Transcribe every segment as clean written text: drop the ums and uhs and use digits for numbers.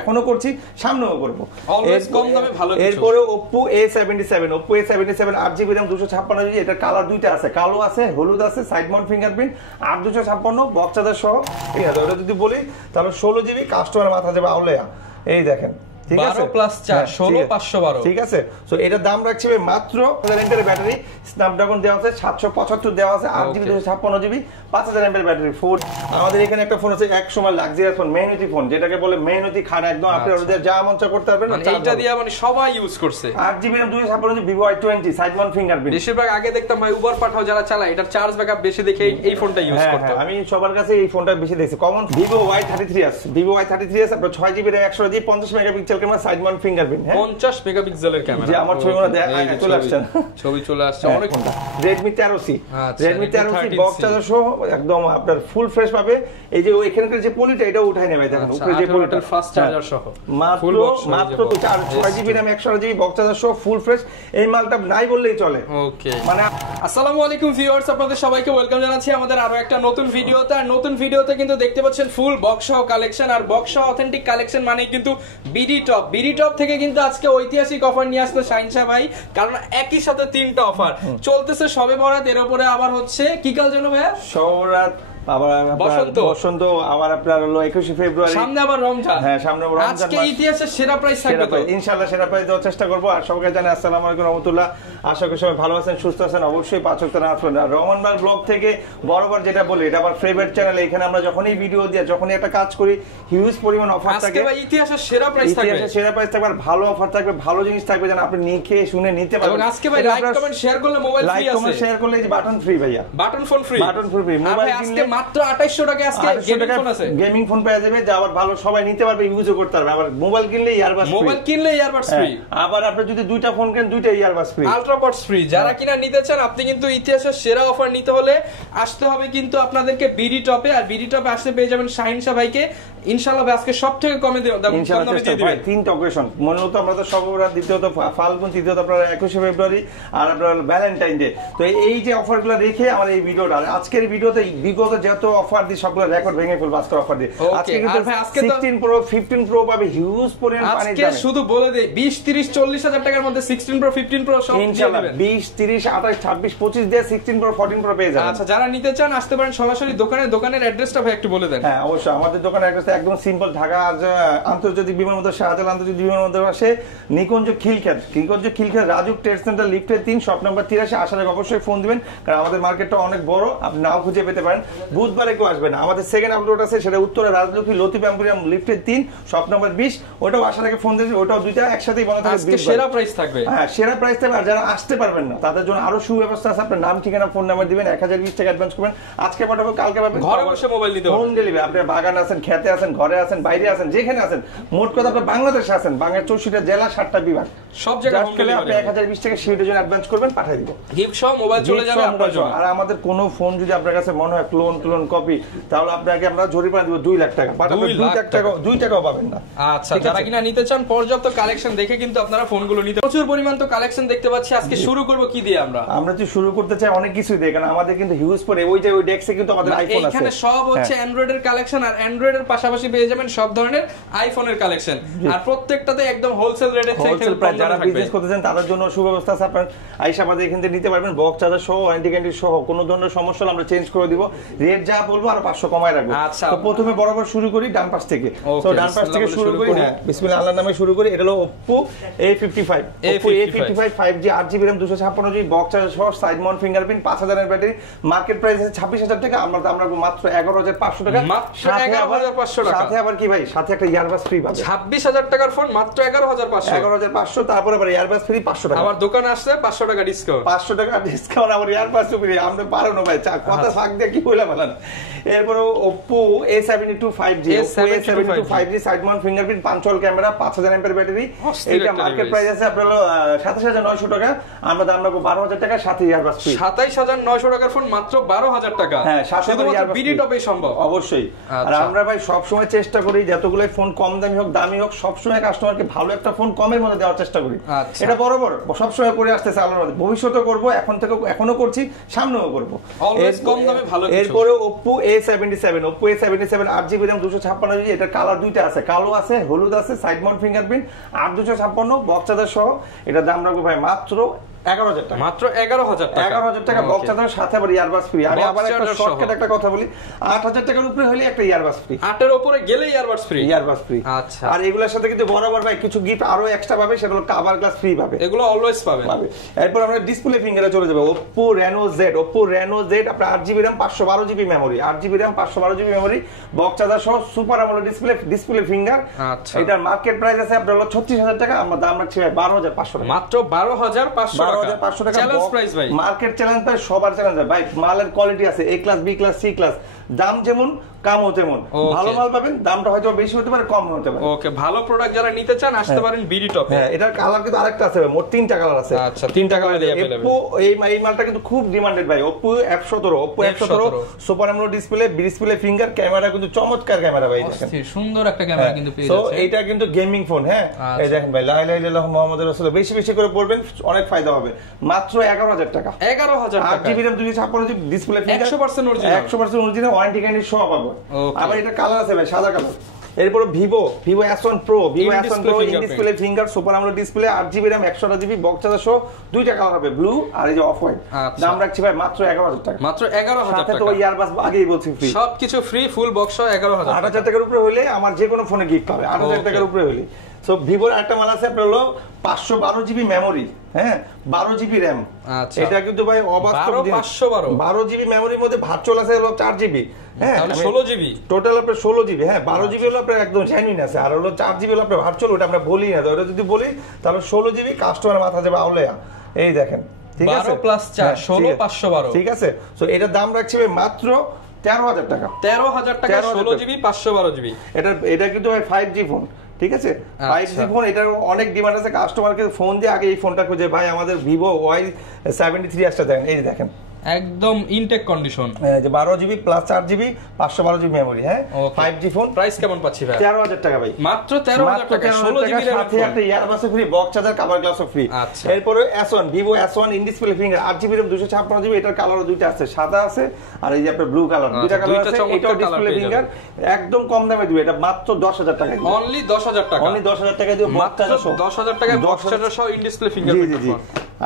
এখনো করছি, সামনেও করবো। এরপরে Oppo A77, Oppo A77 8GB RAM 256GB, এটা কালার দুইটা আছে, কালো আছে, হলুদ আছে, side mount fingerprint, 8256 box charger সহ। ঠিক আছে, ওটা যদি বলি তাহলে 16GB, কাস্টমার মাথা যাবে আউলেয়া। এই দেখেন, ঠিক আছে, 12+4 16512। ঠিক আছে, সো এটার দাম রাখছি মাত্র 1000 mAh ব্যাটারি, স্ন্যাপড্রাগন দেওয়া আছে, 775 দেওয়া আছে, 8GB 256GB, 5000 mAh battery. Phone আমাদের এখানে একটা ফোন আছে, এক সময় লাক্সারিয়াস ফোন, মেহনতি ফোন, যেটাকে বলে মেহনতি খান, একদম আপনি ওদের যা মন চায় করতে পারবেন, মানে এটা দিয়ে মানে সবাই ইউজ করছে। 8GB RAM 256GB, Vivo Y20 side mount fingerprint. বেশিরভাগ আগে দেখতাম ভাই উবার পাঠাও যারা চালায়, এটার চার্জ ব্যাকআপ বেশি দেখে এই ফোনটা ইউজ করতে। আমি সবার কাছে এই ফোনটা বেশি দেখছি common. Vivo Y33s, Vivo Y33s আপনার 6GB RAM 128GB 50 megapixel camera, side mount fingerprint. 50 মেগাপিক্সেলের ক্যামেরা, যে আমার ছবিগুলো চলে আসছে, ছবি চলে আসছে অনেক। Redmi 13C, Redmi 13C box charger সহ একদম আপনার ফুল ফ্রেশ পাবে। এই যে এখানকার যে পলিটা এটা উঠাই নেবে, দেখেন উপরে যে পলিটা, ফাস্ট চার্জার সহ মাত্র 6GB RAM 128GB box charger সহ ফুল ফ্রেশ। এই মালটা নাই বললেই চলে। ওকে, মানে আসসালামু আলাইকুম ভিউয়ার্স, আপনাদের সবাইকে ওয়েলকাম জানাচ্ছি আমাদের আরো একটা নতুন ভিডিওতে। আর নতুন ভিডিওতে কিন্তু দেখতে পাচ্ছেন ফুল বক্স সহ কালেকশন, আর বক্স সহ অথেন্টিক কালেকশন মানে কিন্তু বিডি টপ থেকে কিন্তু আজকে ঐতিহাসিক অফার নিয়ে আসলো শাহিনশা ভাই, কারণ একই সাথে তিনটা অফার চলতেছে। সবে বরাত, এর উপরে আবার হচ্ছে কি কাল যেন ভাইয়া, সবরাত, আবার বসন্ত, আবার আপনার হলো 21 ফেব্রুয়ারি, সামনে আবার রমজান। হ্যাঁ, সামনে রমজান। আজকে ইতিহাসের সেরা প্রাইস থাকবে তো ইনশাআল্লাহ, সেরা প্রাইস দেওয়ার চেষ্টা করব। আর সবাইকে জানাই আসসালামু আলাইকুম রাহমাতুল্লাহ। আশা করি সবাই ভালো আছেন, সুস্থ আছেন। অবশ্যই 5 ওয়াক্ত নামাজ পড়েন। আর রহমান ভাই ব্লগ থেকে বরাবর যেটা বলি, এটা আমার ফেভারিট চ্যানেল। এখানে আমরা যখনই ভিডিও দিই, যখনই একটা কাজ করি, হিউজ পরিমাণ অফার থাকে। আজকে ভাই ইতিহাসের সেরা প্রাইস থাকবে, ইতিহাসের সেরা প্রাইস থাকবে, আর ভালো অফার থাকবে, ভালো জিনিস থাকবে, যেন আপনি নিখে শুনে নিতে পারবেন। এবং আজকে ভাই লাইক কমেন্ট শেয়ার করলে মোবাইল ফ্রি আছে, লাইক কমেন্ট শেয়ার করলে এই যে বাটন ফ্রি ভাইয়া, button phone free, button free. Mobile আজকে মাত্র 2800 টাকা আজকে গেমিং ফোন আছে, গেমিং ফোন পেয়ে যাবে, যা আবার ভালো সবাই নিতে পারবে, ইউজও করতে পারবে। আবার মোবাইল কিনলে ইয়ারবাডস ফ্রি, মোবাইল কিনলে ইয়ারবাডস ফ্রি। আবার আপনি যদি দুইটা ফোন কেনেন, দুইটা earbuds free, ultra Buds free. যারা কিনা নিতে চান, আপনি কিন্তু ইতিহাসের সেরা অফার নিতে হলে আসতে হবে কিন্তু আপনাদেরকে বিডি টপে। আর বিডি টপে আসতে পেয়ে যাবেন শাহিনশা ভাইকে। ইনশাআল্লাহ ভাই আজকে সবথেকে কমে দিয়ে দিবেন। তিনটা অকেশন, মূলত আমরা তো সবরাত, দ্বিতীয়ত ফাল্গুন, তৃতীয়ত আপনার 21 ফেব্রুয়ারি, আর আপনার ভ্যালেন্টাইন ডে। তো এই যে অফারগুলো রেখে আমার এই ভিডিওটা, আজকের ভিডিওতে বিগত যত অফার দিই সবগুলো রেকর্ড ভেঙে ফেলবো আজকের অফার দিয়ে। আজকে কিন্তু 16 প্রো 15 প্রো পাবে হিউজ পরিমাণ পানি দামে। আজকে শুধু বলে দেই 20 30 40 হাজার টাকার মধ্যে 16 প্রো 15 প্রো সব দিয়ে দিবেন। 20 30 28 26 25 দিয়ে 16 প্রো 14 প্রো পেয়ে যাবেন। আচ্ছা, যারা নিতে চান আসতে পারেন সরাসরি দোকানের অ্যাড্রেসটা ভাই একটু বলে দেন। হ্যাঁ, অবশ্যই আমাদের দোকানের অ্যাড্রেস একদম সিম্পল, ঢাকা আন্তর্জাতিক বিমানবন্দর, শাহজালাল আন্তর্জাতিক বিমানবন্দর পাশে নিকুঞ্জ খিলখ্যাত রাজুক ট্রেড সেন্টার লিফটের 3, শপ নাম্বার 83। আসার আগে অবশ্যই ফোন দিবেন, কারণ আমাদের মার্কেটটা অনেক বড়, আপনি নাও খুঁজে পেতে পারেন। বুধবারে কেউ আসবেন, আমাদের সেকেন্ড আপলোড আছে, সেটা উত্তরে রাজলক্ষ্মী লতিফ এম্পোরিয়াম লিফটের 3, শপ নাম্বার 20। ওটাও আসার আগে ফোন দিবেন, ওটাও দুইটা একসাথেই বলা থাকবে। আজকে সেরা প্রাইস থাকবে। হ্যাঁ, সেরা প্রাইস থাকবে। আর যারা আসতে পারবেন না, তাদের জন্য আরো সুব্যবস্থা আছে। আপনার নাম, ঠিকানা, ফোন নাম্বার দিবেন, 1020 টাকা অ্যাডভান্স করবেন, আজকে পাঠাবো, কালকে পাবেন, ঘরে বসে মোবাইল নিতে হোম ডেলিভারি। আপনি বাগান আছেন, খেতে আছেন, ঘরে আছেন, বাইরে আছেন, যেখানে আছেন, মোট কথা আপনি বাংলাদেশে আছেন, বাংলাদেশ 64টা জেলা, 7টা বিভাগ, সব জায়গায় হোম ডেলিভারি। আপনি 1020 টাকা সিউটের জন্য অ্যাডভান্স করবেন, পাঠিয়ে দিব, গিফট সহ মোবাইল চলে যাবে আপনার জন্য। আর আমাদের কোনো ফোন যদি আপনার কাছে মনে হয় ক্লোন কপি, তাহলে আপনাকে আমরা জরিমানা দিব 2 লাখ টাকা, বাট আপনি 2 টাকাও পাবেন না। আচ্ছা, যারা কিনা নিতে চান পর্যাপ্ত কালেকশন দেখে কিন্তু আপনারা ফোনগুলো নিতে, প্রচুর পরিমাণ তো কালেকশন দেখতে পাচ্ছি। আজকে শুরু করব কি দিয়ে? আমরা তো শুরু করতে চাই অনেক কিছু দিয়ে, কারণ আমাদের কিন্তু হিউজ পরে ওই ডেস্কে কিন্তু আমাদের আইফোন আছে। এখানে সব হচ্ছে অ্যান্ড্রয়েড এর কালেকশন, আর অ্যান্ড্রয়েড এর পাশাপাশি পেয়ে যাবেন সব ধরনের আইফোনের কালেকশন, আর প্রত্যেকটাতে একদম হোলসেল রেটে থেকে। যারা বিজনেস করতে চান তাদের জন্য সুব্যবস্থা আছে, আপনারা আইসা আমাদের এখান থেকে নিতে পারবেন। বক্স চার্জার সহ, ওয়ারেন্টি গ্যারান্টি সহ, কোনো ধরনের সমস্যা হলে আমরা চেঞ্জ করে দিব, রেট যা বলবো আর 500 কমায় রাখবো। আচ্ছা, তো প্রথমে বরাবর শুরু করি ডান পাশ থেকে। তো ডান পাশ থেকে শুরু করি, বিসমিল্লাহ আল্লাহর নামে শুরু করি। এটা হলো Oppo A55, Oppo A55 5G 8GB RAM 256GB box charger সহ, সাইড মাউন্ট ফিঙ্গারপ্রিন্ট, 5000 এর ব্যাটারি। মার্কেট প্রাইস আছে 26000 টাকা, আমরা মাত্র 11500 টাকা। মাত্র 11500 টাকা। সাথে আবার কি ভাই, সাথে একটা ইয়ারবাডস ফ্রি পাবেন। 26000 টাকার ফোন মাত্র 11500, 11500। তারপর আবার ইয়ারবাডস ফ্রি 500 টাকা। আবার দোকানে আসছে 500 টাকা ডিসকাউন্ট, 500 টাকা ডিসকাউন্ট, আবার ইয়ারবাডস ফ্রি। আমরা পারো না ভাই, কথা ফাঁক দিয়ে কি কইলা বলেন। এরপর Oppo A72 5G, Oppo A72 5G side mount fingerprint, punctual camera, 5000 mAh battery. এটা মার্কেট প্রাইস আছে আপনার 27900 টাকা, আমরা দাম রাখবো 12000 টাকা, সাথে ইয়ারবাডস ফ্রি। 27900 টাকার ফোন মাত্র 12000 টাকা। হ্যাঁ, সাথে বিডি টপে সম্ভব অবশ্যই। আর আমরা ভাই সব সবসময় চেষ্টা করি যতগুলো ফোন কম দামি হোক সবসময় কাস্টমারকে ভালো একটা ফোন কমের মধ্যে দেওয়ার চেষ্টা করি। এটা বরাবর সবসময় করে আসতেছে আল্লাহর মধ্যে, ভবিষ্যতে করবো, এখনো করছি, সামনেও করবো। এরপরে Oppo A77 8GB RAM 256GB, এটা কালার দুইটা আছে, কালো আছে হলুদ আছে, side mount fingerprint, 8256 box charger সহ। এটা দাম রাখবো ভাই মাত্র 11,000 টাকা। মাত্র 11,000 টাকা বক্স চার্জার সাথে আবার ইয়ারবাস ফ্রি। আমি আবার একটা শর্টকাট একটা কথা বলি, 8,000 টাকার উপরে হলে একটা ইয়ারবাস ফ্রি, 8 এর উপরে গেলে ইয়ারবাস ফ্রি। আচ্ছা, আর এগুলোর সাথে কিন্তু বরাবর ভাই কিছু গিফট আরো এক্সট্রা পাবে, সেগুলো কভার গ্লাস ফ্রি পাবে, এগুলো অলওয়েজ পাবে। এরপর আমরা ডিসপ্লে ফিঙ্গারে চলে যাব। Oppo Reno Z আপনার 8GB RAM 512GB memory, 8GB RAM 512GB memory, box charger সহ সুপার আমোলেড ডিসপ্লে ফিঙ্গার। আচ্ছা, এটার মার্কেট প্রাইস আছে আপনার হলো 36,000 টাকা, আমরা দাম রাখছি ভাই 12,500 টাকা। মাত্র 12,500 টাকা চ্যালেঞ্জ প্রাইস ভাই, মার্কেট চ্যালেঞ্জ ভাই, সবার চ্যালেঞ্জ ভাই। মালের কোয়ালিটি আছে A class, B class, C class, দাম যেমন কামও তেমন, ভালো মাল পাবেন, দামটা হয়তো বেশি হতে পারে কম হতে পারে। ওকে, ভালো প্রোডাক্ট যারা নিতে চান আসতে পারেন বিডি টপে। হ্যাঁ, এটার কালার কিন্তু আরেকটা আছে, মোট 3টা কালার আছে। আচ্ছা, 3টা কালার अवेलेबल। Oppo এই মালটা কিন্তু খুব ডিমান্ডেড ভাই। Oppo F17 super AMOLED display finger, camera কিন্তু চমৎকার ক্যামেরা ভাই, দেখেন সুন্দর একটা ক্যামেরা কিন্তু পেয়ে যাচ্ছে। তো এটা কিন্তু গেমিং ফোন। হ্যাঁ, এই দেখেন ভাই, লা ইলাহা ইল্লাল্লাহু মুহাম্মাদুর রাসূলুল্লাহ, বেশি করে পড়বেন, অনেক ফায়দা হবে। মাত্র 11,000 টাকা। 11,000 টাকা, 8GB RAM 256GB display finger, 100% original, warranty guarantee সহ পাবো। আবার এটা কালার আছে ভাই, সাদা কালার। এরপর Vivo S1 Pro display finger, super AMOLED display, 8GB RAM 128GB box charger সহ, দুইটা কালার হবে, ব্লু আর এই যে অফ হোয়াইট। দাম রাখছি ভাই মাত্র 11,000 টাকা। মাত্র 11,000 টাকা, সাথে তো ইয়ারবাস আগেই বলছি ফ্রি, সবকিছু ফ্রি, ফুল বক্স সহ 11,000। 8,000 টাকার উপরে হলে আমার যে কোনো ফোনে গিফট পাবে, 8,000 টাকার উপরে হলে। সো ভিভোর একটা মাল আছে আপনার হলো 512GB মেমোরি, হ্যাঁ 12GB RAM। এটা কিন্তু ভাই অবাস্তব, 12GB মেমোরির মধ্যে ভার্চুয়াল আছে হলো 4GB, হ্যাঁ 16GB, টোটাল আপনার 16GB। হ্যাঁ, 12GB হলো আপনার একদম জেনুইন আছে, আর হলো 4GB হলো আপনার ভার্চুয়াল, ওটা আমরা বলি না। ওটা যদি বলি তাহলে 16GB, কাস্টমার মাথা যাবে আউলেয়া। এই দেখেন, ঠিক আছে, 12 + 4 16 512, ঠিক আছে। সো এটার দাম রাখছি ভাই মাত্র 13,000 টাকা। 13,000 টাকা, 16GB 512GB। এটা কিন্তু ভাই 5G ফোন, ঠিক আছে, 5G ফোন। এটার অনেক ডিমান্ড আছে, কাস্টমারকে ফোন দিয়ে আগে এই ফোনটা খুঁজে, ভাই আমাদের Vivo Y73 দেখেন, এই দেখেন একদম ইনটেক কন্ডিশন, যে 12GB + 4GB 512GB মেমরি, হ্যাঁ 5G ফোন। প্রাইস কেমন পাচ্ছি ভাই? 13,000 টাকা ভাই, মাত্র 13,000 টাকা, 16GB এর সাথে একটা earbuds free, box charger, cover গ্লাসও ফ্রি। এরপরে S1 Vivo S1 in display finger, 8GB RAM 256GB, এটার কালার দুইটা আছে, সাদা আছে আর এই যে আপনার ব্লু কালার, দুইটা কালার আছে। এটাও ডিসপ্লে ফিঙ্গার, একদম কম দামে দিবে, এটা মাত্র 10,000 টাকা, অনলি 10,000 টাকা, অনলি 10,000 টাকা দিয়ে বক্স চার্জার সহ, 10,000 টাকায় বক্স চার্জার সহ ইন ডিসপ্লে ফিঙ্গার। জি।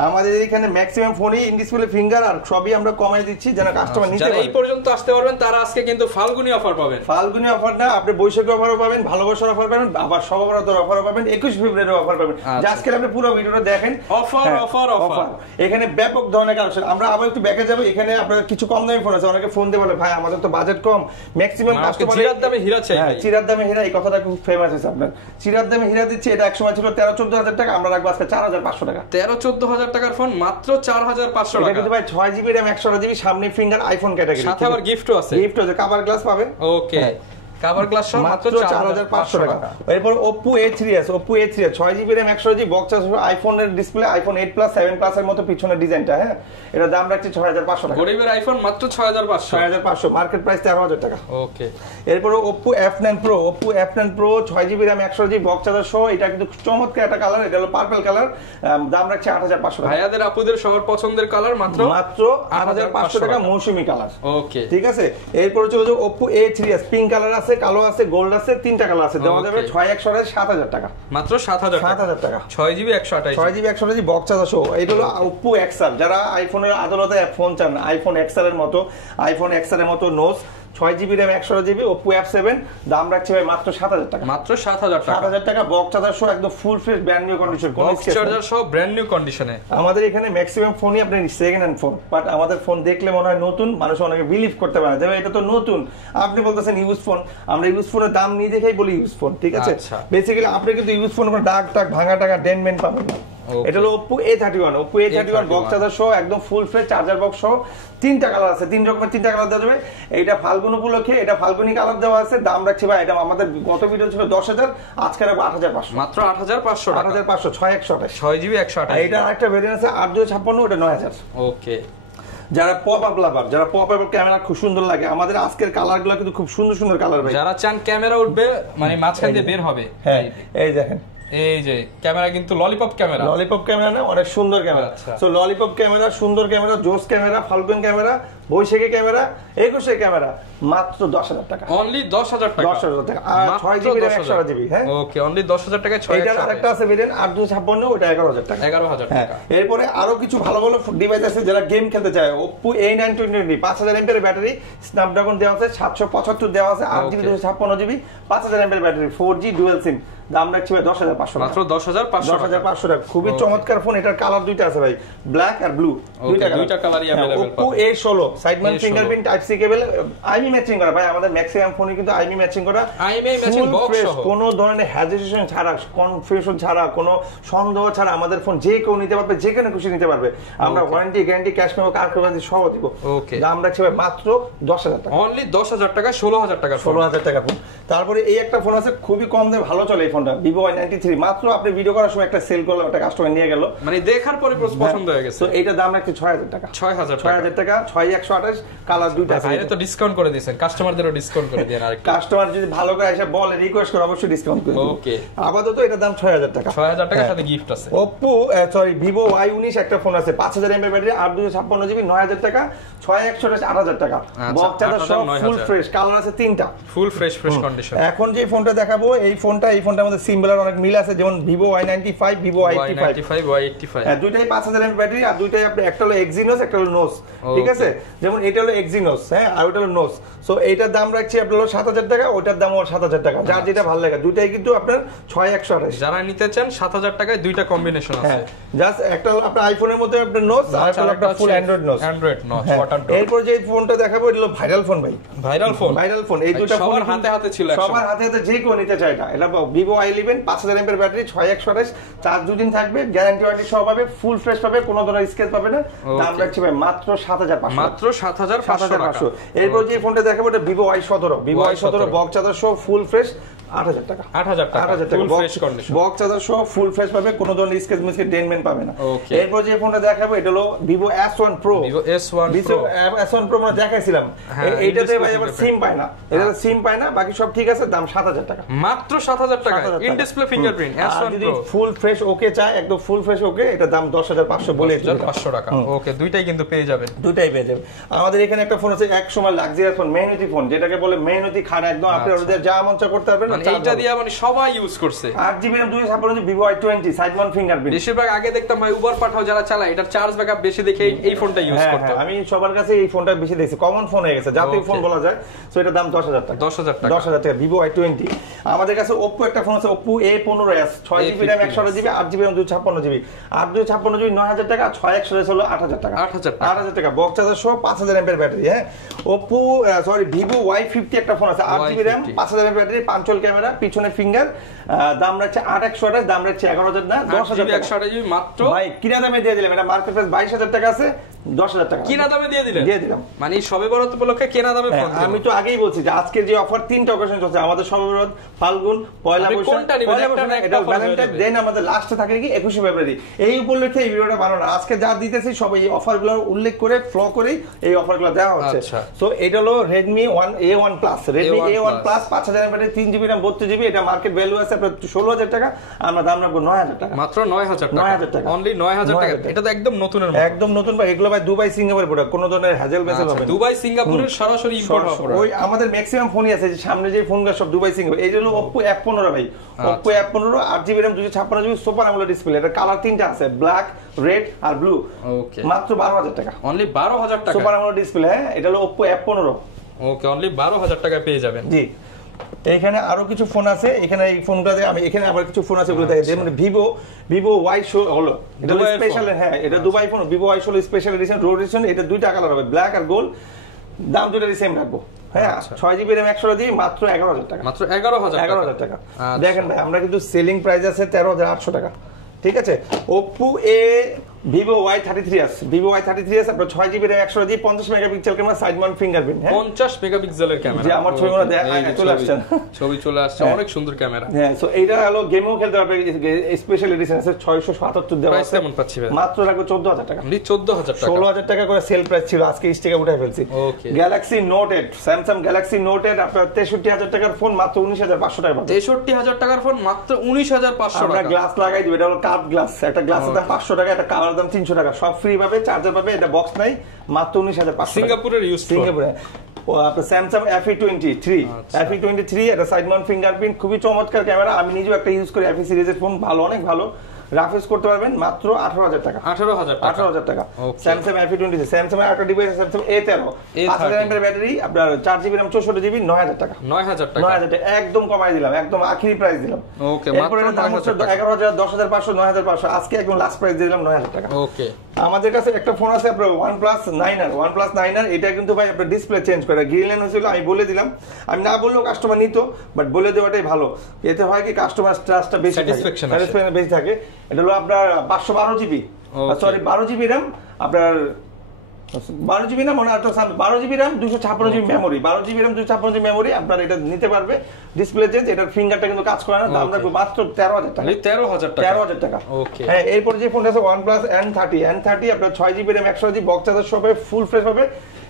আমাদের এখানে ম্যাক্সিমাম ফোনই ইন ডিসপ্লে ফিঙ্গার, আর সবই আমরা কমাই দিচ্ছি যেন কাস্টমার নিতে পারে। এই পর্যন্ত আসতে পারবেন তারা আজকে কিন্তু ফাল্গুনি অফার পাবেন। ফাল্গুনি অফার না, আপনি বৈশাখী অফারও পাবেন, ভালোবাসার অফার পাবেন, আবার সববরাতের অফারও পাবেন, 21 ফেব্রুয়ারি অফার পাবেন। আজকে আপনি পুরো ভিডিওটা দেখেন, অফার এখানে ব্যাপক ধরনের কালেকশন। আমরা আবার একটু ব্যাকে যাব, এখানে আপনার কিছু কম দামি ফোন আছে, অনেকে ফোন দিয়ে বলে ভাই আমাদের তো বাজেট কম, ম্যাক্সিমাম কাস্টমার চিরার দামে হীরা চাই। হ্যাঁ, চিরার দামে হীরা, এই কথাটা খুব ফেমাস আছে আপনার। চিরার দামে হীরা দিচ্ছি, এটা একসময় ছিল 13-14,000 টাকা, আমরা রাখবো আজকে 4,500 টাকা। 13-14,000 টাকার ফোন মাত্র 4,500 টাকা। এটা কিন্তু ভাই 6GB RAM 128GB সামনে ফিঙ্গার, আইফোন ক্যাটাগরি, সাথে আবার গিফটও আছে, কভার গ্লাস পাবেন। ওকে, কভার গ্লাস সহ মাত্র 4,500 টাকা। এরপর Oppo A3s 6GB RAM 128GB box charger, আইফোনের ডিসপ্লে, আইফোন 8 প্লাস 7 প্লাস এর মতো পিছনের ডিজাইনটা, হ্যাঁ এটা দাম রাখছি 6,500 টাকা। গরিবের আইফোন মাত্র 6,500, মার্কেট প্রাইস 13,000 টাকা। ওকে, এরপর Oppo F9 Pro 6GB RAM 128GB box charger সহ, এটা কিন্তু চমৎকার একটা কালার, এটা হলো পার্পল কালার, দাম রাখছি 8,500 টাকা। ভাইয়াদের আপুদের সবার পছন্দের কালার, মাত্র 8,500 টাকা, মৌসুমী কালার। ওকে, ঠিক আছে। এরপর হচ্ছে Oppo A3s পিঙ্ক কালার আছে, কালো আছে, গোল্ড আছে, তিনটা কালার আছে, দেওয়া যাবে 6,128 7,000 টাকা, মাত্র 7,000 টাকা। 6GB 128GB বক্স চার্জার সহ। এটা হলো Oppo XR, যারা আইফোনের আদালতে ফোন চান, আইফোন XR এর মতো nose, 6GB RAM 128GB Oppo F7, দাম রাখছে ভাই মাত্র 7,000 টাকা, মাত্র 7,000 টাকা। বক্স চার্জার সহ, একদম full fresh brand new condition, box charger সহ ব্র্যান্ড নিউ কন্ডিশনে। আমাদের এখানে ম্যাক্সিমাম ফোনই আপনার সেকেন্ড হ্যান্ড ফোন, বাট আমাদের ফোন দেখলে মনে হয় নতুন, মানুষ অনেকে বিলিভ করতে পারে যে এটা তো নতুন, আপনি বলতেছেন ইউজ ফোন, আমরা ইউজ ফোনের দাম নিয়ে দেখেই বলি ইউজ ফোন, ঠিক আছে। বেসিক্যালি আপনি কিন্তু ইউজ ফোন কোনো দাগ টাগ ভাঙা টাকা ডেন্টমেন্ট পাবেন না। এটা হলো Oppo A31 বক্স চার্জার সহ, একদম ফুল ফ্রেশ চার্জার বক্স সহ, তিনটা কালার আছে, তিন রকমের তিনটা কালার দেওয়া যাবে। এইটা ফাল্গুন উপলক্ষে, এটা ফাল্গুনি কালার দেওয়া আছে, দাম রাখছি ভাই, এটা আমাদের গত ভিডিও ছিল 10,000, আজকে রাখবো 8,500, মাত্র 8,500 টাকা, 8,500, 6,128, 6GB 128। এটা আরেকটা ভেরিয়েন্ট আছে 8,256, ওটা 9,000। ওকে, যারা পপ আপ লাভার, যারা পপ আপ ক্যামেরা খুব সুন্দর লাগে, আমাদের আজকের কালারগুলো কিন্তু খুব সুন্দর সুন্দর কালার ভাই। যারা চান ক্যামেরা উঠবে মানে মাঝখান দিয়ে বের হবে, হ্যাঁ এই দেখেন এই যে ক্যামেরা কিন্তু ললিপপ ক্যামেরা, ললিপপ ক্যামেরা না, অনেক সুন্দর ক্যামেরা। সো ললিপপ ক্যামেরা, সুন্দর ক্যামেরা, জোস ক্যামেরা, ফাল্গুন ক্যামেরা, বৈশাখী ক্যামেরা, 21 ক্যামেরা, মাত্র 10,000 টাকা, অনলি 10,000 টাকা, 10,000 টাকা। আর 6GB 128GB, হ্যাঁ ওকে, অনলি 10,000 টাকায় 6। এটার আরেকটা আছে ভেরিয়েন্ট 8256, ওটা 11,000 টাকা, 11,000 টাকা। এরপরে আরো কিছু ভালো ভালো ডিভাইস আছে যারা গেম খেলতে চায়। Oppo A920, 5000 mAh battery, Snapdragon দেওয়া আছে, 775 দেওয়া আছে, 8GB 256GB, 5000 mAh battery, 4G dual SIM, দাম রাখছি ভাই 10,500 মাত্র 10,500 টাকা। খুবই চমৎকার ফোন। এটার কালার দুইটা আছে ভাই, ব্ল্যাক আর ব্লু, দুইটা কালারই available. Oppo A16 side mount fingerprint type C cable, IMEI matching করা ভাই, আমাদের ম্যাক্সিমাম ফোনে কিন্তু আইমি ম্যাচিং করা, আইমি ম্যাচিং বক্স সহ, কোনো ধরনের হেজিটেশন ছাড়া, কনফিউশন ছাড়া, কোনো সন্দেহ ছাড়া আমাদের ফোন যে কেউ নিতে পারবে, যে কোনো খুশি নিতে পারবে। আমরা warranty, guarantee, cash memo, card payment সব দিব। ওকে, দাম রাখছি ভাই মাত্র 10,000 টাকা, অনলি 10,000 টাকা, 16,000 টাকা, 16,000 টাকা ফোন। তারপরে এই একটা ফোন আছে খুবই কম দামে ভালো চলে, এই ফোনটা Vivo Y93, মাত্র আপনি ভিডিও করার সময় একটা সেল করলো, একটা কাস্টমার নিয়ে গেল, মানে দেখার পরে পছন্দ হয়ে গেছে। তো এইটার দাম রাখছি 6,000 টাকা, 6,000 টাকা, 6128, কালার দুইটা আছে। ভাইরে তো ডিসকাউন্ট করে দিয়েছেন, কাস্টমারদেরও ডিসকাউন্ট করে দেন আরেকটু। কাস্টমার যদি ভালো করে এসে বলে, রিকোয়েস্ট করে, অবশ্যই ডিসকাউন্ট করে দেব। ওকে, আপাতত এটার দাম 6,000 টাকা, 6,000 টাকার সাথে গিফট আছে। Oppo Vivo Y19 একটা ফোন আছে, 5000 mAh ব্যাটারি, 8256GB, 9,000 টাকা, 6128, 8,000 টাকা, বক্স চার্জার সব ফুল ফ্রেশ, কালার আছে 3টা, ফুল ফ্রেশ কন্ডিশন। এখন যে ফোনটা দেখাবো, এই ফোনটার মধ্যে সিমিলার অনেক মিল আছে, যেমন Vivo Y95, Vivo Y85, দুইটাই 5000 mAh ব্যাটারি, আর দুইটাই আপনি, একটা হলো Exynos, একটা হলো Nos, ঠিক আছে? যেমন এটা হলো Exynos, হ্যাঁ, আর ওটা হলো Nos। সো এইটার দাম রাখছি আপনার হলো 7,000 টাকা, ওটার দামও 7,000 টাকা, যার যেটা ভালো লাগে। দুইটাই কিন্তু আপনার 6128। যারা নিতে চান 7,000 টাকায় দুইটা কম্বিনেশন আছে। জাস্ট একটা হলো আপনার আইফোনের মধ্যে আপনার Nos, আর একটা হলো আপনার ফুল অ্যান্ড্রয়েড Nos। Water drop. এরপর যে ফোনটা দেখাবো, এটা হলো ভাইরাল ফোন ভাই, ভাইরাল ফোন। এই দুটো ফোন সবার হাতে ছিল, সবার হাতে যে কেউ নিতে চায় না। এটা Vivo Y11, 5000 mAh battery, 6128, charge 2 দিন থাকবে, গ্যারান্টি ওয়ারেন্টি সব পাবে, ফুল ফ্রেশ পাবে, কোনো ধরনের স্ক্র্যাচ পাবে না। দাম রাখছি ভাই মাত্র 7,500, মাত্র 7,500। এরপর যে ফোনটা দেখাবো, এটা Vivo Y17, বক্স চার্জার সহ ফুল ফ্রেশ, 8,000 টাকা, 8,000 টাকা, full fresh condition, box charger সহ ফুল ফ্রেশ পাবে, কোনো ধরনের স্ক্র্যাচ মিসকে ডেন্টমেন্ট পাবে না। এরপর যে ফোনটা দেখাবো, এটা হলো Vivo S1 Pro, S1 Pro আমরা দেখাইছিলাম। এইটাতে ভাই আবার সিম পায় না, এটাতে সিম পায় না, বাকি সব ঠিক আছে। দাম 7,000 টাকা, মাত্র 7,000 টাকা, in display fingerprint S1 Pro। Full fresh ওকে চাই, একদম ফুল ফ্রেশ ওকে, এটা দাম 10,500 বলে, 10,500 টাকা। ওকে, দুইটাই কিন্তু পেয়ে যাবেন, দুইটাই পেয়ে যাবেন। আমাদের এখানে একটা ফোন আছে, এক সময় লাক্সারিয়াস ফোন, মেহনতি ফোন, যেটাকে বলে মেহনতি খাড়া, একদম আপনি ওদের যা মন চা করতে পারবেন, এইটা দিয়ে মানে সবাই ইউজ করছে। 8GB RAM 256GB, Vivo Y20 side mount fingerprint. বেশিরভাগ আগে দেখতাম ভাই উবার পাঠাও যারা চালায়, এটার চার্জ ব্যাকআপ বেশি দেখে এই ফোনটা ইউজ করতো। আমি সবার কাছে এই ফোনটা বেশি দেখছি, কমন ফোন হয়ে গেছে, জাতীয় ফোন বলা যায়। সো এটা দাম 10,000 টাকা, 10,000 টাকা, Vivo Y20। আমাদের কাছে Oppo একটা ফোন আছে, Oppo A15s, 6GB RAM 128GB, 8GB RAM 256GB, 8/256GB, 9,000 টাকা, 6128 হলো 8,000 টাকা, 8,000 টাকা, বক্স চার্জার সহ 5000 mAh ব্যাটারি। হ্যাঁ, Vivo Y50 একটা ফোন আছে, 8GB RAM, 5000 mAh ব্যাটারি, পাঁচল ক্যামেরা, পিছনে ফিঙ্গার, দাম রাখছে 8,128, দাম রাখছে 11,000 না 10,000 টাকা, 128GB মাত্র। ভাই কিনা দামে দিয়ে দিলাম, এটা মার্কেট প্রাইস 22,000 টাকা আছে, 10,000 টাকা কিনা দামে দিয়ে দিলাম। মানে সবে বরাত উপলক্ষে কেনা দামে ফোন। আমি তো আগেই বলছি যে আজকে যে অফার 3টা অকেশন চলছে, আমাদের সবে বরাত, ফাল্গুন, পয়লা বৈশাখ, এটা ভ্যালেন্টাইন, দেন আমাদের লাস্টে থাকে কি 21 ফেব্রুয়ারি। এই উপলক্ষে এই ভিডিওটা বানানো, আজকে যা দিতেছি সব এই অফারগুলো উল্লেখ করে ফ্লো করে এই অফারগুলো দেওয়া হচ্ছে। সো এটা হলো Redmi A1 Plus, Redmi A1 Plus 5000 mAh battery, 3GB RAM 32GB, এটা মার্কেট ভ্যালু আছে আপনার 16,000 টাকা, আমরা দাম রাখবো 9,000 টাকা, মাত্র 9,000 টাকা, অনলি 9,000 টাকা। এটা তো একদম নতুনের মতো, একদম নতুন ভাই। এগুলো ভাই দুবাই সিঙ্গাপুরের প্রোডাক্ট, কোনো ধরনের হ্যাজেল মেসেল হবে না। দুবাই সিঙ্গাপুরের সরাসরি ইম্পোর্ট হবে। ওই আমাদের ম্যাক্সিমাম ফোনই আছে, যে সামনে যে ফোনগুলো সব দুবাই সিঙ্গাপুর। এই হলো Oppo F15 ভাই, Oppo F15, 8GB RAM 256GB, super AMOLED display, এটা কালার 3টা আছে, ব্ল্যাক, রেড আর ব্লু। ওকে, মাত্র 12,000 টাকা, অনলি 12,000 টাকা, সুপার AMOLED ডিসপ্লে। হ্যাঁ, এটা হলো Oppo F15। ওকে, অনলি 12,000 টাকায় পেয়ে যাবেন। জি, এখানে আরো কিছু ফোন আছে, এখানে এই ফোনটাতে আমি এখানে আবার কিছু ফোন আছে ওগুলো দেখে, যেমন Vivo Y16 হলো, এটা স্পেশাল। হ্যাঁ, এটা Dubai phone, Vivo Y16 special edition, road edition. এটা দুইটা কালার হবে, ব্ল্যাক আর গোল্ড, দাম দুটোরই সেম রাখবো। হ্যাঁ, 6GB RAM 128GB, মাত্র 11,000 টাকা, মাত্র 11,000 টাকা। দেখেন ভাই, আমরা কিন্তু সেলিং প্রাইস আছে 13,800 টাকা, ঠিক আছে। Oppo Vivo Y33s, Vivo Y33s আপনার 6GB RAM 128GB 50 megapixel camera, side mount fingerprint. 50 মেগাপিক্সেলের ক্যামেরা, যে আমার ছবি মনে চলে আসছে, ছবি চলে আসছে, অনেক সুন্দর ক্যামেরা। হ্যাঁ, সো এইটা হলো গেমও খেলতে পারবে, স্পেশাল এডিশন আছে 677 দেওয়া প্রাইস আছে। কেমন পাচ্ছি ভাই? মাত্র রাখবো 14000 টাকা। 14000 টাকা, 16000 টাকা করে সেল প্রাইস ছিল, আজকে স্টিকার উঠাই ফেলছি। Okay, Galaxy Note 8, Samsung Galaxy Note 8 আপনার 63000 টাকার ফোন মাত্র 19500 টাকা পাবেন। 63000 টাকার ফোন মাত্র 19500 আমরা টাকা। গ্লাস লাগাই দিব, এটা হলো কাপ গ্লাস, একটা গ্লাসের দাম 500 টাকা, একটা কাভারের দাম 300 টাকা, সব ফ্রি পাবে, চার্জার পাবে, এটা বক্স নাই, মাত্র 19500। সিঙ্গাপুরের ইউজ, সিঙ্গাপুরে আপনার স্যামসাং FE23, FE23 এটা সাইড মাউন্ট ফিঙ্গারপ্রিন্ট, খুবই চমৎকার ক্যামেরা। আমি নিজেও একটা ইউজ করি, FE সিরিজের ফোন, ভালো, অনেক ভালো, রাফেস করতে পারবেন মাত্র 18000 টাকা। 18000 টাকা স্যামসাং FE23। স্যামসাং এর একটা device Samsung A13, 5000 mAh battery, আপনার 4GB RAM 64GB, 9000 টাকা। 9000 টাকা, 9000 টাকা একদম কমাই দিলাম, একদম আখেরি প্রাইস দিলাম। ওকে, এরপরে দাম হচ্ছে 11000, 10500, 9500, আজকে একদম লাস্ট প্রাইস দিলাম 9000 টাকা। ওকে, আমাদের কাছে একটা ফোন আছে আপনার OnePlus 9R, এটা কিন্তু ভাই আপনার ডিসপ্লে চেঞ্জ করে, গ্রিন লাইন হয়েছিল, আমি বলে দিলাম, আমি না বললেও কাস্টমার নিত, বাট বলে দেওয়াটাই ভালো, এতে হয় কি কাস্টমার ট্রাস্টটা বেশি থাকে, স্যাটিসফ্যাকশন বেশি থাকে। এটা হলো আপনার 512GB, সরি 12GB RAM, আপনার 12GB না মনে হয় 12GB RAM 256GB memory, 12GB RAM 256GB memory, আপনার এটা নিতে পারবে, ডিসপ্লে চেঞ্জ, এটার ফিঙ্গারটা কিন্তু কাজ করে না, দাম রাখবো মাত্র 13000 টাকা। 13000 টাকা। ওকে, হ্যাঁ, এরপর যে ফোনটা আছে OnePlus N30, আপনার 6GB RAM 128GB box charger সহ ফুল ফ্রেশ হবে,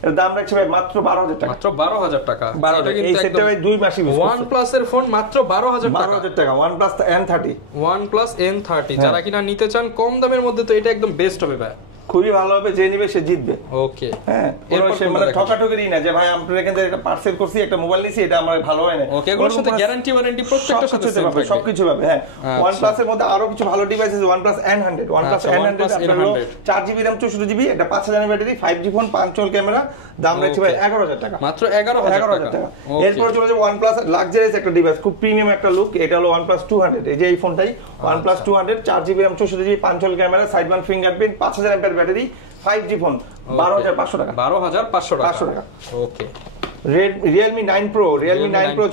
এর দাম রাখছে ভাই মাত্র 12000 টাকা। মাত্র 12000 টাকা। এটা কিন্তু এই সেটটা ভাই 2 মাস ইউজ করতে। OnePlus এর ফোন মাত্র 12000 টাকা। 12000 টাকা OnePlus N30, OnePlus N30 যারা কিনা নিতে চান কম দামের মধ্যে, তো এটা একদম বেস্ট হবে ভাই, খুবই ভালো হবে, যে নিবে সে জিতবে। ওকে, হ্যাঁ, এরপর সে মানে ঠকাঠকিরই না যে ভাই আপনার এখান থেকে একটা পার্সেল করছি, একটা মোবাইল নিছি, এটা আমার ভালো হয় না। ওকে, এগুলোর সাথে গ্যারান্টি ওয়ারেন্টি প্রত্যেকটার সাথে সেম থাকবে, সবকিছু পাবে। হ্যাঁ, OnePlus এর মধ্যে আরো কিছু ভালো ডিভাইস আছে, OnePlus N100, OnePlus N100 আপনার 4GB RAM 64GB, এটা 5000 mAh ব্যাটারি, 5G ফোন, 5 চল ক্যামেরা, দাম রাখছে ভাই 11000 টাকা। মাত্র 11000 টাকা। এরপর চলে যাবে OnePlus লাক্সারিয়াস একটা ডিভাইস, খুব প্রিমিয়াম একটা লুক, এটা হলো OnePlus 200, এই যে এই ফোনটাই OnePlus 200, 4GB RAM 64GB, 5 চল camera, side mount fingerprint, 5000 mAh battery, 5G phone, 12500 টাকা। 12500 টাকা। ওকে, Realme 9 Pro,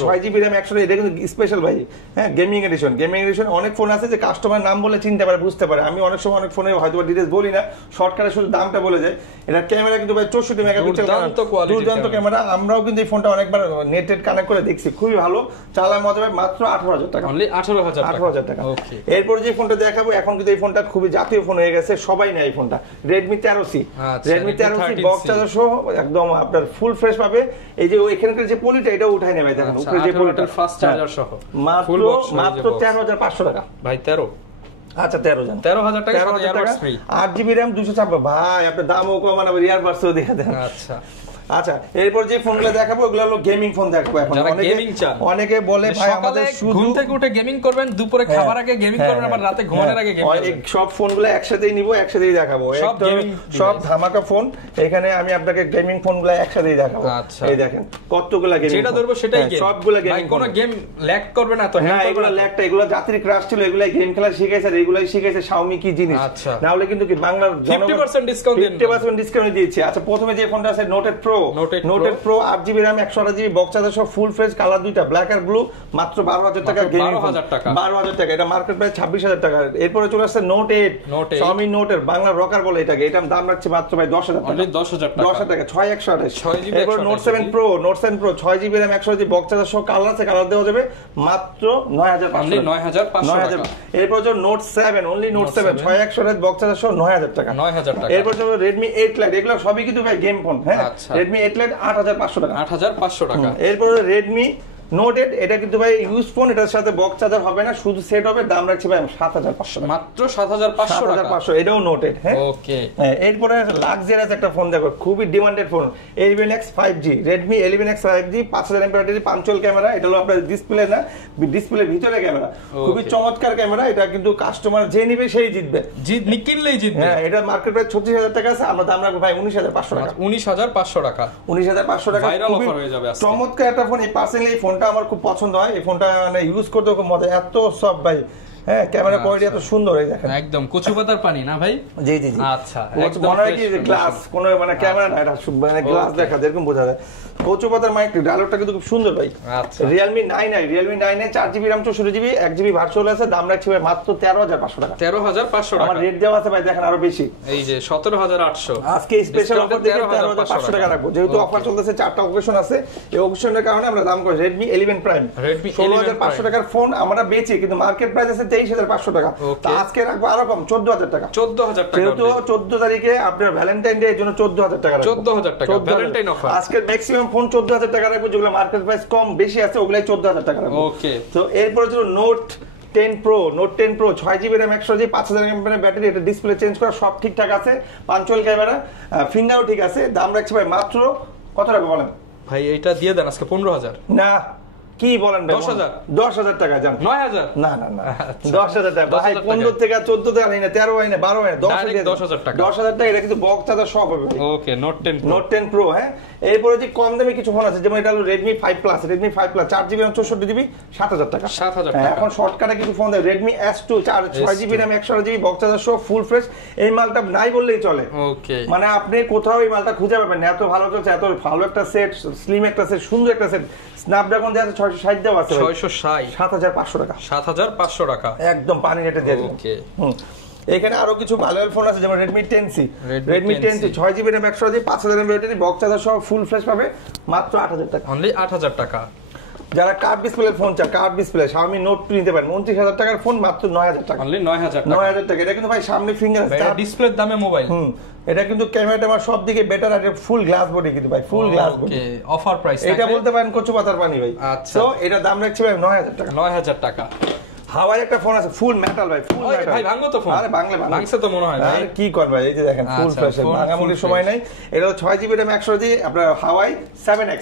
6GB RAM 128, এটা কিন্তু স্পেশাল ভাই। হ্যাঁ, গেমিং এডিশন, অনেক ফোন আছে যে কাস্টমার নাম বলে চিনতে পারে, বুঝতে পারে। আমি অনেক সময় অনেক ফোনে হয়তো ডিটেইলস বলি না, শর্টকাটে শুধু দামটা বলে যায়। এটা ক্যামেরা কিন্তু ভাই 64 মেগাপিক্সেল, দুর্দান্ত ক্যামেরা। আমরাও কিন্তু এই ফোনটা অনেকবার নেটেড কানেক্ট করে দেখছি, খুবই ভালো, চালার মজা ভাই, মাত্র 18000 টাকা। অনলি 18000 টাকা। এরপর যে ফোনটা দেখাবো, এখন কিন্তু এই ফোনটা খুবই জাতীয় ফোন হয়ে গেছে, সবাই নেয় এই ফোনটা, Redmi 13C, Redmi 13C box charger সহ একদম আপনার ফুল ফ্রেশ পাবে। এই যে এখানকার যে পলিটা, এটা উঠাই নেবে, দেখেন উপরে যে পলিটা, ফাস্ট চার্জার সহ মাত্র 13500 টাকা ভাই। 13, আচ্ছা 13000 টাকা, 8GB RAM 256, ভাই আপনার দামও কম, মানে ইয়ারবাডসও দিয়ে দেন। আচ্ছা আচ্ছা, এরপর যে ফোনগুলো দেখাবো ওগুলো হলো গেমিং ফোন দেখাবো। এখন অনেকে বলে ভাই আমাদের শুধু ঘুম থেকে উঠে গেমিং করবেন, দুপুরে খাবার আগে গেমিং করবেন, আবার রাতে ঘুমানোর আগে গেমিং করবেন, সব ফোনগুলো একসাথেই নিব, একসাথেই দেখাবো, সব ধামাকা ফোন। এখানে আমি আপনাকে গেমিং ফোনগুলো একসাথেই দেখাবো। এই দেখেন কতগুলো গেমিং, যেটা ধরবো সেটাই গেম, সবগুলো গেমিং, কোনো গেম ল্যাগ করবে না তো। হ্যাঁ, এগুলো ল্যাগটা, এগুলো জাতির ক্রাশ ছিল, এগুলাই গেম খেলা শিখাইছে, আর এগুলাই শিখাইছে Xiaomi কি জিনিস। না হলে কিন্তু কি বাংলার 50% ডিসকাউন্ট দিয়েছে। আচ্ছা, প্রথমে যে ফোনটা আছে Note 8 Pro, 8GB RAM 128GB box charger সহ ফুল ফ্রেশ, কালার দুইটা, ব্ল্যাক আর ব্লু, মাত্র 12000 টাকা। 12000 টাকা, 12000 টাকা, এটা মার্কেট প্রাইস 26000 টাকা। এরপরে চলে আসছে Note 8, Xiaomi Note 8, Bangla rocker বলে এটাকে, এটার দাম রাখছে মাত্র ভাই 10000 টাকা। 10000 টাকা, 6128। এরপর Note 7 Pro, 6GB RAM 128GB box charger সহ, কালার আছে, কালার দেওয়া যাবে, মাত্র 9500 টাকা। এরপর যে Note 7, only Note 7, 6128 box charger সহ 9000 টাকা। এরপর যে Redmi 8 Lite, এগুলো সবই কিন্তু ভাই গেম ফোন। হ্যাঁ, Redmi 8 Lite 8500 টাকা। 8500 টাকা। এরপর Redmi Note 8, এটা কিন্তু ভাই ইউজ ফোন, এটার সাথে বক্স চার্জার হবে না, শুধু সেট হবে, দাম রাখছি ভাই 7500 টাকা। মাত্র 7500 টাকা। 7500, এটাও Note 8। হ্যাঁ, ওকে। এরপরে লাক্সারিয়াস একটা ফোন দেখো, খুবই demanded phone, 11X 5G, Redmi 11X 5G, 5000 mAh battery, 5 চল ক্যামেরা, এটা হলো আপনার ডিসপ্লে না, ডিসপ্লে ভিতরে ক্যামেরা, খুবই চমৎকার ক্যামেরা। এটা কিন্তু কাস্টমার যে নিবে সেই জিতবে, কিনলেই জিতবে। হ্যাঁ, এটা মার্কেট প্রাইস 36000 টাকা আছে, আমরা দাম রাখবো ভাই 19500 টাকা। 19500 টাকা, 19500 টাকা, ভাইরাল অফার হয়ে যাবে আজকে। চমৎকার একটা ফোন। এই পার্সোনালি এই ফোনটা আমার খুব পছন্দ হয়, এই ফোনটা মানে ইউজ করতে খুব মজা, এত সব ভাই হ্যাঁ ক্যামেরা কোয়ালিটি এত সুন্দর এই দেখেন একদম কচু পাতার পানি না ভাই? জি জি জি আচ্ছা একদম মনে হয় কি যে গ্লাস কোন মানে ক্যামেরা না, এটা মানে গ্লাস দেখা এরকম বোঝা যায়। কচু পাতার মাইক ডায়লগটা কিন্তু খুব সুন্দর ভাই। আচ্ছা Realme 9 4GB RAM 64GB 1GB virtual আছে, দাম রাখছি ভাই মাত্র 13500 টাকা। 13500 টাকা আমার রেট দেওয়া আছে ভাই, দেখেন আরো বেশি, এই যে 17800 আজকে স্পেশাল অফার দিয়ে 13500 টাকা রাখবো, যেহেতু অফার চলতেছে, 4টা অকেশন আছে, এই অকেশনের কারণে আমরা দাম করি। Redmi 11 Prime 16500 টাকার ফোন আমরা বেচি, কিন্তু মার্কেট প্রাইস আছে 23500 টাকা, তো আজকে রাখবো আরো কম 14000 টাকা। 14000 টাকা, যেহেতু 14 তারিখে আপনার ভ্যালেন্টাইন ডে, এর জন্য 14000 টাকা রাখবো। 14000 টাকা ভ্যালেন্টাইন অফার। আজকে ম্যাক্সিমাম ফোন 14000 টাকা রাখবো, যেগুলো মার্কেট প্রাইস কম বেশি আছে ওগুলাই 14000 টাকা রাখবো। ওকে, তো এরপরে ছিল note 10 Pro 6GB RAM 100GB 5000 mAh battery, এটা ডিসপ্লে চেঞ্জ করা সব ঠিকঠাক আছে, পাঞ্চুয়াল ক্যামেরা, ফিঙ্গারও ঠিক আছে, দাম রাখছি ভাই মাত্র কত টাকা বলেন ভাই? এটা দিয়ে দেন আজকে 15000। না কি বলেন ভাই? 10000 টাকা জান। 9000 না না না 10000 টাকা ভাই, 15 থেকে 14 টাকা নেই না, 13 হয় না, 12 হয় না, 10000 টাকা। 10000 টাকা, এটা কিন্তু বক্স চার্জার সব হবে ভাই। ওকে, নোট 10 Pro হ্যাঁ। এরপরে যে কম দামি কিছু ফোন আছে, যেমন এটা হলো Redmi 5 Plus 4GB RAM 64GB 7000 টাকা। 7000 টাকা। এখন শর্টকাটে কিছু ফোন দেয়, Redmi S2 6GB RAM 128GB box charger সহ ফুল ফ্রেশ, এই মালটা নাই বললেই চলে। ওকে, মানে আপনি কোথাও এই মালটা খুঁজে পাবেন না, এত ভালো চলছে, এত ভালো একটা সেট, স্লিম একটা সেট, সুন্দর একটা সেট, স্ন্যাপড্রাগন দিয়ে আছে 660 দেওয়া আছে 660 7500 টাকা। 7500 টাকা একদম পানি রেটে দিয়ে দিলাম। ওকে, এখানে আরো কিছু ভালো ফোন আছে, যেমন Redmi 10C 6GB RAM 128GB 5000 mAh battery box charger সহ ফুল ফ্রেশ পাবে মাত্র 8000 টাকা। অনলি 8000 টাকা। যারা কার্ড ডিসপ্লে ফোন চায়, কার্ড ডিসপ্লে Xiaomi Note 2 নিতে পারেন 29000 টাকার ফোন মাত্র 9000 টাকা। অনলি 9000 টাকা। 9000 টাকা, এটা কিন্তু ভাই সামনে ফিঙ্গার এটা ডিসপ্লের দামে মোবাইল। এটা কিন্তু ক্যামেরাটা আমার সব দিকে বেটার, আর ফুল গ্লাস বডি কিন্তু ভাই, ফুল গ্লাস বডি। ওকে, অফার প্রাইস এটা বলতে পারেন কচু পাতার পানি ভাই। আচ্ছা, তো এটা দাম রাখছি ভাই 9000 টাকা। 9000 টাকা। হাওয়াই একটা ফোন আছে ফুল মেটাল ভাই, ফুল মেটাল ভাই, ভাঙবো তো ফোন? আরে বাংলা ভাঙছে তো মনে হয় ভাই। আরে কি কর ভাই, এই যে দেখেন ফুল ফ্রেশ, ভাঙামুড়ির সময় নাই। এটা 6GB RAM 128GB আপনার হাওয়াই 7X,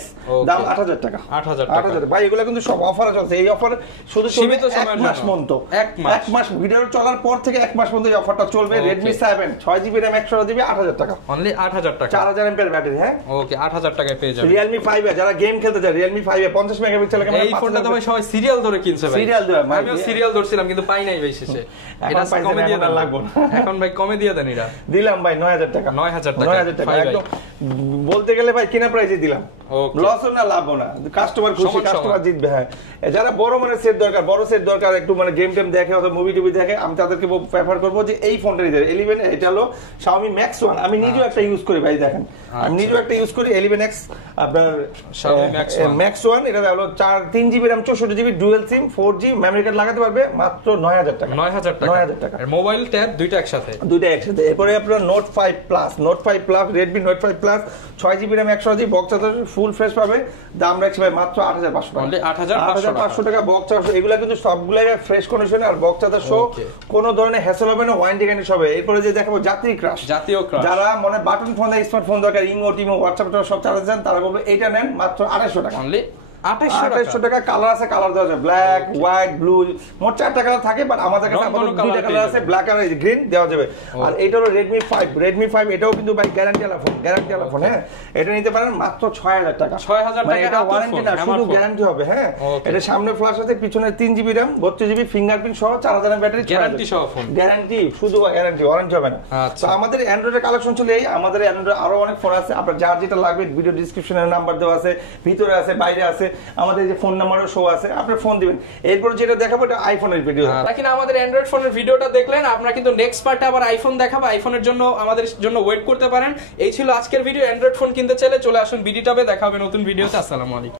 দাম 8000 টাকা। 8000 ভাই, এগুলো কিন্তু সব অফারে চলছে, এই অফার শুধু সীমিত সময়ের এক মাস পর্যন্ত, 1 মাস ভিডিও চলার পর থেকে 1 মাস পর্যন্ত এই অফারটা চলবে। Redmi 7 6GB RAM 128GB 8000 টাকা। অনলি 8000 টাকা। 4000 mAh ব্যাটারি। হ্যাঁ ওকে, 8000 টাকায় পেয়ে যাবেন। Realme 5 এ যারা গেম খেলতে চায়, Realme 5 এ 50 মেগাপিক্সেল ক্যামেরা, এই ফোনটা তো ভাই সবাই সিরিয়াল ধরে কিনছে ভাই। সিরিয়াল ধরে, আমিও সিরিয়াল ধরছিলাম কিন্তু পাই নাই ভাই শেষে। এটা কমে দিয়ে দেন, লাগবে এখন ভাই কমে দিয়ে দেন, এটা দিলাম ভাই 9000 টাকা। 9000 টাকা। 9000 টাকা একদম বলতে গেলে ভাই কিনা প্রাইসে দিলাম, ওকে, লস না লাভও না, কাস্টমার খুশি, কাস্টমার জিতবে। হ্যাঁ, যারা বড় মানের সেট দরকার, বড় সেট দরকার, একটু মানে গেম টেম দেখে অথবা মুভি টিভি দেখে, আমি তাদেরকে প্রেফার করবো যে এই ফোনটা নিতে। 11 এটা হলো Xiaomi Max 1, আমি নিজেও একটা ইউজ করি ভাই, দেখেন আমি নিজেও একটা ইউজ করি 11X আপনার Xiaomi Max 1, এটা হলো 3GB RAM 64GB dual SIM 4G memory card লাগাতে পারবে মাত্র 9000 টাকা। 9000 টাকা। 9000 টাকা। আর মোবাইল ট্যাব দুইটা একসাথে, এরপরে আপনার Note 5 Plus Redmi Note 5 Plus 6GB RAM 128GB box charger full fresh পাবে, দাম রাখছি ভাই মাত্র 8500 টাকা। অনলি 8500 টাকা বক্স চার্জার, এগুলা কিন্তু সবগুলাই ফ্রেশ কন্ডিশনে, আর বক্স চার্জার শো কোনো ধরনের হ্যাসেল হবে না, ওয়ারেন্টি গ্যারান্টি হবে। এরপরে যে দেখাবো জাতীয় ক্রাশ, যারা মনে বাটন ফোন দেয়, স্মার্টফোন দরকার, ইমো টিমো হোয়াটসঅ্যাপ সব চার্জ দেন, তারা বলবে এটা নেন মাত্র 250 টাকা। অনলি 2800 টাকা। কালার আছে, কালার দেওয়া যাবে ব্ল্যাক, হোয়াইট, ব্লু, মোট 4টা কালার থাকে, বাট আমাদের কাছে আপাতত 2টা কালার আছে, ব্ল্যাক আর গ্রিন দেওয়া যাবে। আর এটা হলো Redmi 5 এটাও কিন্তু ভাই গ্যারান্টি ওয়ালা ফোন। হ্যাঁ, এটা নিতে পারেন মাত্র 6000 টাকা। 6000 টাকা, এটা ওয়ারেন্টি না, শুধু গ্যারান্টি হবে। হ্যাঁ, এটা সামনে ফ্ল্যাশ আছে, পিছনে 3GB RAM 32GB ফিঙ্গারপ্রিন্ট সহ 4000 mAh ব্যাটারি, গ্যারান্টি সহ ফোন, গ্যারান্টি, শুধু গ্যারান্টি, ওয়ারেন্টি হবে না। তো আমাদের অ্যান্ড্রয়েডের কালেকশন ছিল এই, আমাদের অ্যান্ড্রয়েড আরো অনেক ফোন আছে, আপনার যার যেটা লাগবে ভিডিও ডেসক্রিপশনে নাম্বার দেওয়া আছে, ভিতরে আছে, বাইরে আছে, আমাদের যে ফোন নাম্বারও শো আছে, আপনি ফোন দিবেন। এরপর যেটা দেখাবো এটা আইফোনের ভিডিও। লাকিন আমাদের অ্যান্ড্রয়েড ফোনের ভিডিওটা দেখলেন, আমরা কিন্তু নেক্সট পার্টে আবার আইফোন দেখাবো, আইফোনের জন্য আমাদের জন্য ওয়েট করতে পারেন। এই ছিল আজকের ভিডিও। অ্যান্ড্রয়েড ফোন কিনতে চাইলে চলে আসুন বিডি টপে, দেখা হবে নতুন ভিডিওতে। আসসালামু আলাইকুম।